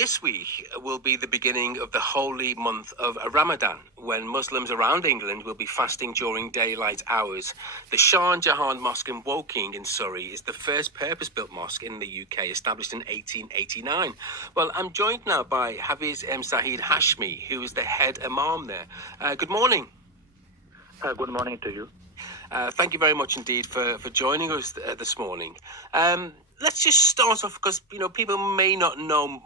this week will be the beginning of the holy month of Ramadan, when Muslims around England will be fasting during daylight hours. The Shah Jahan Mosque in Woking in Surrey is the first purpose-built mosque in the UK, established in 1889. Well, I'm joined now by Hafiz Saeed Hashmi, who is the head imam there. Good morning. Good morning to you. Thank you very much indeed for joining us this morning. Let's just start off because, people may not know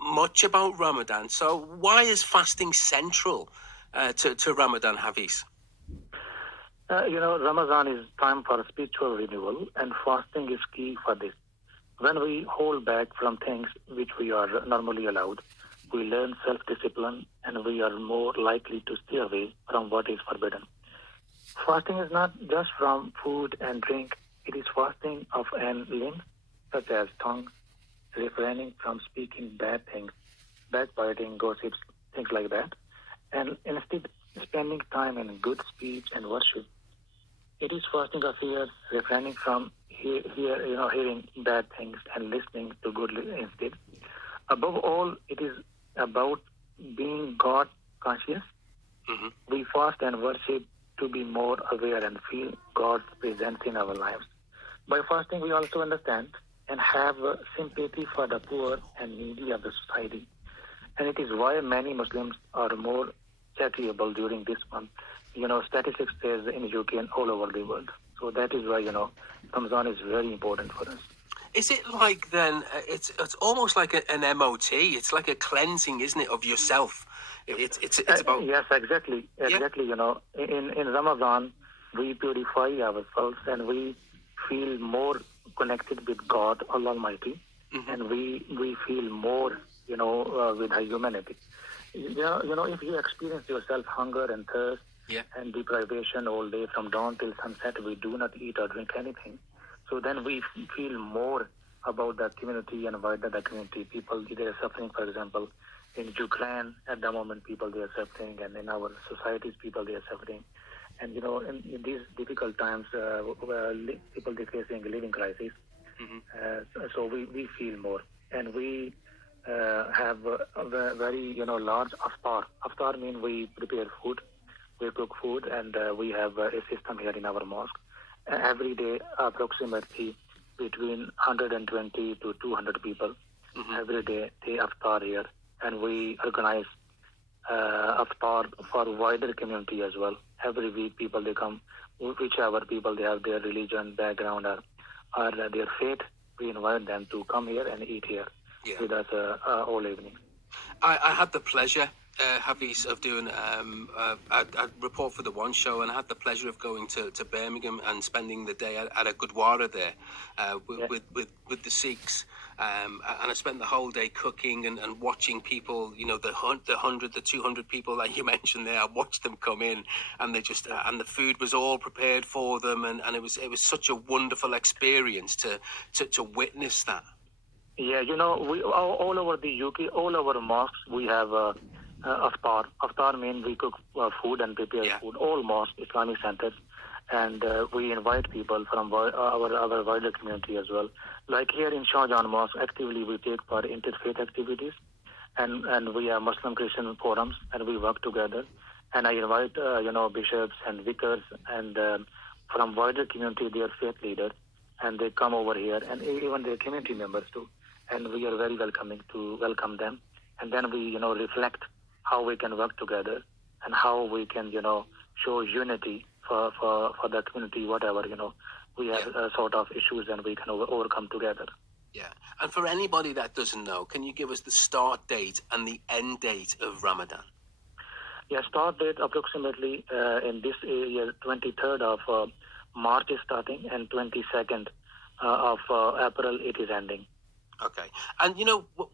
much about Ramadan. So why is fasting central to Ramadan, Hafiz? Ramadan is time for spiritual renewal, and fasting is key for this. When we hold back from things which we are normally allowed, we learn self-discipline, and we are more likely to stay away from what is forbidden. Fasting is not just from food and drink. It is fasting of an limb, such as tongue, refraining from speaking bad things, backbiting, gossips, things like that, and instead spending time in good speech and worship. It is fasting of ears, refraining from hearing bad things and listening to good instead. Above all, it is about being God conscious. Mm-hmm. We fast and worship to be more aware and feel God's presence in our lives. By fasting, we also understand and have sympathy for the poor and needy of the society. And it is why many Muslims are more charitable during this month. Statistics says in the UK and all over the world. So that is why, Ramadan is very important for us. Is it like then, it's almost like an MOT, it's like a cleansing, isn't it, of yourself? It's about... Yes, exactly. Yeah. In Ramadan, we purify ourselves and we feel more connected with God, Allah Almighty, mm-hmm. and we feel more, with our humanity. If you experience yourself hunger and thirst and deprivation all day from dawn till sunset, we do not eat or drink anything. So then we feel more about the community and wider the community. People, they are suffering, for example, in Ukraine at the moment, people they are suffering, and in our societies, people they are suffering. And in these difficult times, people they're facing a living crisis. Mm-hmm. So we feel more, and we have a very large iftar. Iftar means we prepare food, we cook food, and we have a system here in our mosque. Every day, approximately between 120 to 200 people. Mm-hmm. Every day they iftar here, and we organize iftar for wider community as well. Every week people they come, whichever people they have their religion background or their faith, we invite them to come here and eat here with us all evening. I had the pleasure, Hafiz, of doing a report for the One Show, and I had the pleasure of going to Birmingham and spending the day at a Gurdwara there with the Sikhs. And I spent the whole day cooking and watching people, the 100, the 200 people that you mentioned there. I watched them come in, and they just and the food was all prepared for them, and it was such a wonderful experience to witness that. Yeah, we all over the UK, all our mosques, we have iftar. Iftar means we cook food and prepare food. All mosques, Islamic centers, and we invite people from our wider community as well. Like here in Shah Jahan Mosque, actively we take part in interfaith activities, and we have Muslim Christian forums, and we work together. And I invite bishops and vicars and from wider community, their faith leaders, and they come over here, and even their community members too. And we are very welcoming to welcome them. And then we, reflect how we can work together and how we can, show unity for the community, whatever, we have sort of issues and we can overcome together. Yeah. And for anybody that doesn't know, can you give us the start date and the end date of Ramadan? Yeah, start date approximately in this year, 23rd of March is starting, and 22nd of April it is ending. Okay, and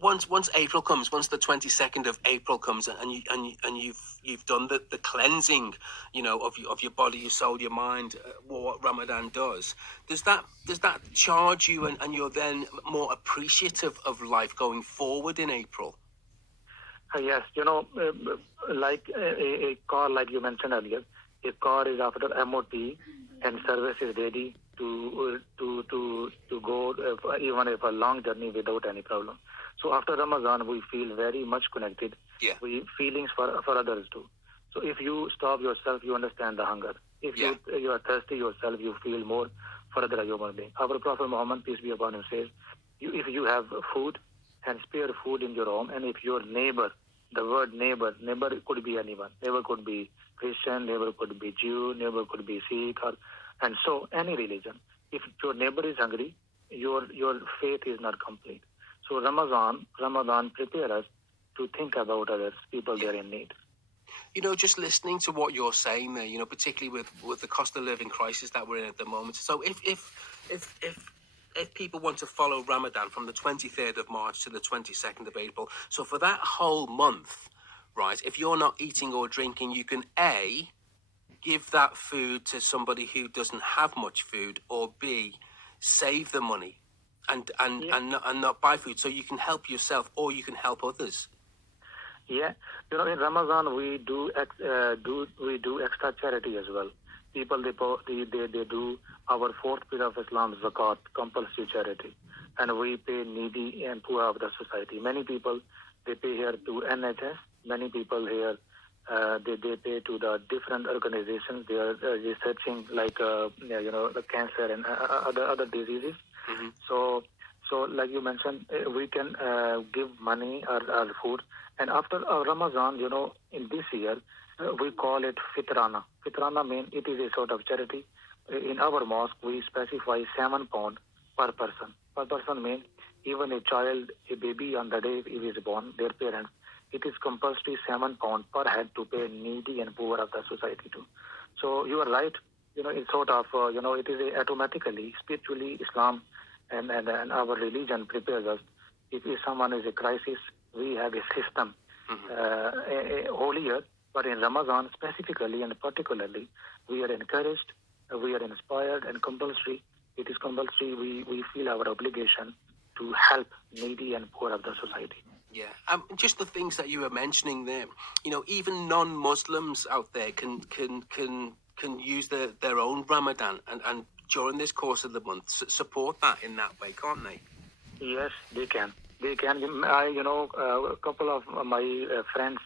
once April comes, once the 22nd of April comes, and you've done the cleansing, of your body, your soul, your mind, what Ramadan does that charge you, and you're then more appreciative of life going forward in April? Yes, like a car, like you mentioned earlier, a car is after MOT and service is ready, to go even if a long journey without any problem. So after Ramadan, we feel very much connected. Yeah. We feelings for others too. So if you starve yourself, you understand the hunger. If you are thirsty yourself, you feel more for other human being. Our Prophet Muhammad, peace be upon him, says, if you have food and spare food in your home, and if your neighbor, the word neighbor could be anyone. Neighbor could be Christian, neighbor could be Jew, neighbor could be Sikh, and so any religion. If your neighbor is hungry, your faith is not complete. So Ramadan prepare us to think about others, people they are in need. Just listening to what you're saying there, particularly with the cost of living crisis that we're in at the moment. So if people want to follow Ramadan from the 23rd of March to the 22nd of April, so for that whole month, right, if you're not eating or drinking, you can A, give that food to somebody who doesn't have much food, or B, save the money and not buy food, so you can help yourself or you can help others. Yeah, in Ramadan we do extra charity as well. People they do our fourth pillar of Islam, zakat, compulsory charity, and we pay needy and poor of the society. Many people they pay here to NHS. Many people here they pay to the different organizations. They are researching like the cancer and other diseases. Mm-hmm. So like you mentioned, we can give money or food. And after Ramadan, in this year, we call it fitrana. Fitrana means it is a sort of charity. In our mosque, we specify £7 per person. Per person means even a child, a baby on the day he is born, their parents, it is compulsory £7 per head to pay needy and poor of the society too. So you are right. It's sort of, it is automatically, spiritually, Islam and our religion prepares us. If someone is a crisis, we have a system, a whole year, but in Ramadan specifically and particularly, we are encouraged, we are inspired, and compulsory. It is compulsory. We feel our obligation to help needy and poor of the society. Yeah, just the things that you were mentioning there. Even non-Muslims out there can use their own Ramadan and during this course of the month support that in that way, can't they? Yes, they can. They can. A couple of my friends,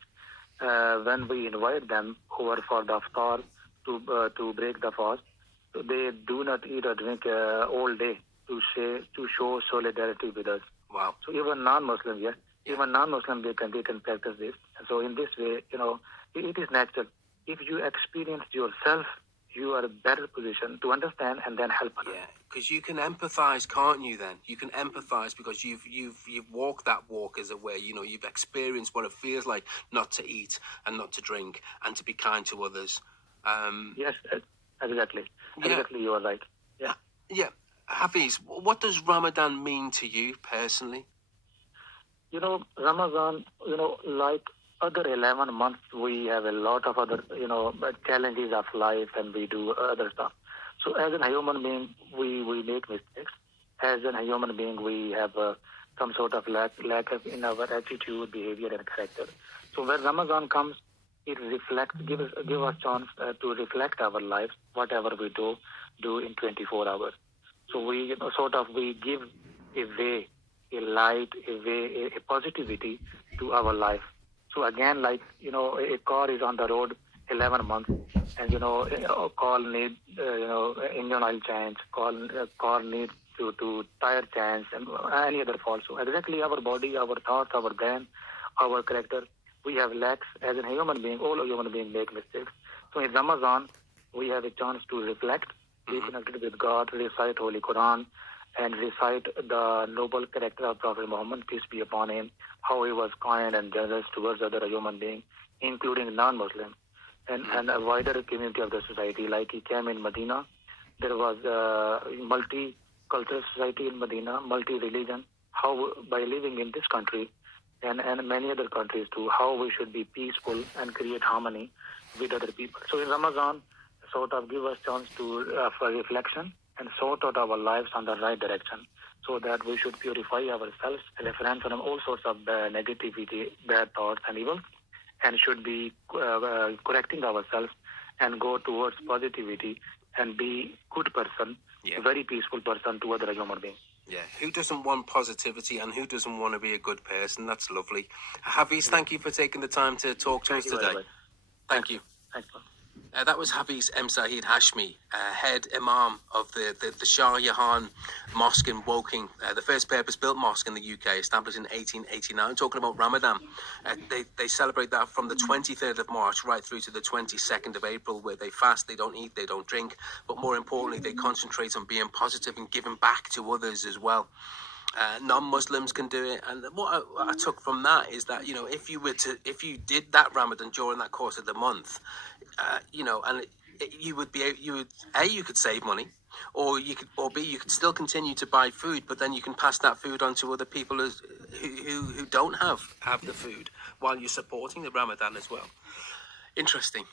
when we invite them over for the iftar to break the fast, they do not eat or drink all day to show solidarity with us. Wow. So even non-Muslim, even non-Muslim they can practice this. So in this way, it is natural. If you experience yourself, you are in a better position to understand and then help others. Yeah, because you can empathize, can't you? Then you can empathize because you've walked that walk, as it were. You've experienced what it feels like not to eat and not to drink and to be kind to others. Yes, exactly. Exactly, you are right. Yeah. Yeah, Hafiz, what does Ramadan mean to you personally? Ramadan, like other 11 months, we have a lot of other, challenges of life, and we do other stuff. So as a human being, we make mistakes. As a human being, we have some sort of lack in our attitude, behavior, and character. So when Ramadan comes, it reflects, give us chance to reflect our lives, whatever we do in 24 hours. So we we give a way, a light, a positivity to our life. So again, like, a car is on the road 11 months and, a car needs, engine oil change, car needs to tire change and any other fault. So exactly our body, our thoughts, our brain, our character, we have lacks as a human being. All human beings make mistakes. So in Ramadan, we have a chance to reflect, be connected with God, recite Holy Quran, and recite the noble character of Prophet Muhammad, peace be upon him, how he was kind and generous towards other human beings, including non-Muslims, and a wider community of the society. Like he came in Medina, there was a multi-cultural society in Medina, multi-religion, how by living in this country and many other countries too, how we should be peaceful and create harmony with other people. So in Ramadan, sort of give us chance to for reflection and sort out our lives on the right direction, so that we should purify ourselves and refrain from all sorts of negativity, bad thoughts and evil, and should be correcting ourselves and go towards positivity and be good person very peaceful person to other human beings. Yeah, who doesn't want positivity and who doesn't want to be a good person? That's lovely. Hafiz, thank you for taking the time to talk to us today. Thank you. Thank you. That was Hafiz Saeed Hashmi, head imam of the Shah Jahan Mosque in Woking, the first purpose-built mosque in the UK, established in 1889. Talking about Ramadan, they celebrate that from the 23rd of March right through to the 22nd of April, where they fast, they don't eat, they don't drink, but more importantly, they concentrate on being positive and giving back to others as well. Non-Muslims can do it, and what I took from that is that, you know, if you did that Ramadan during that course of the month, you know, and you could save money, or B, you could still continue to buy food, but then you can pass that food on to other people who don't have the food while you're supporting the Ramadan as well. Interesting.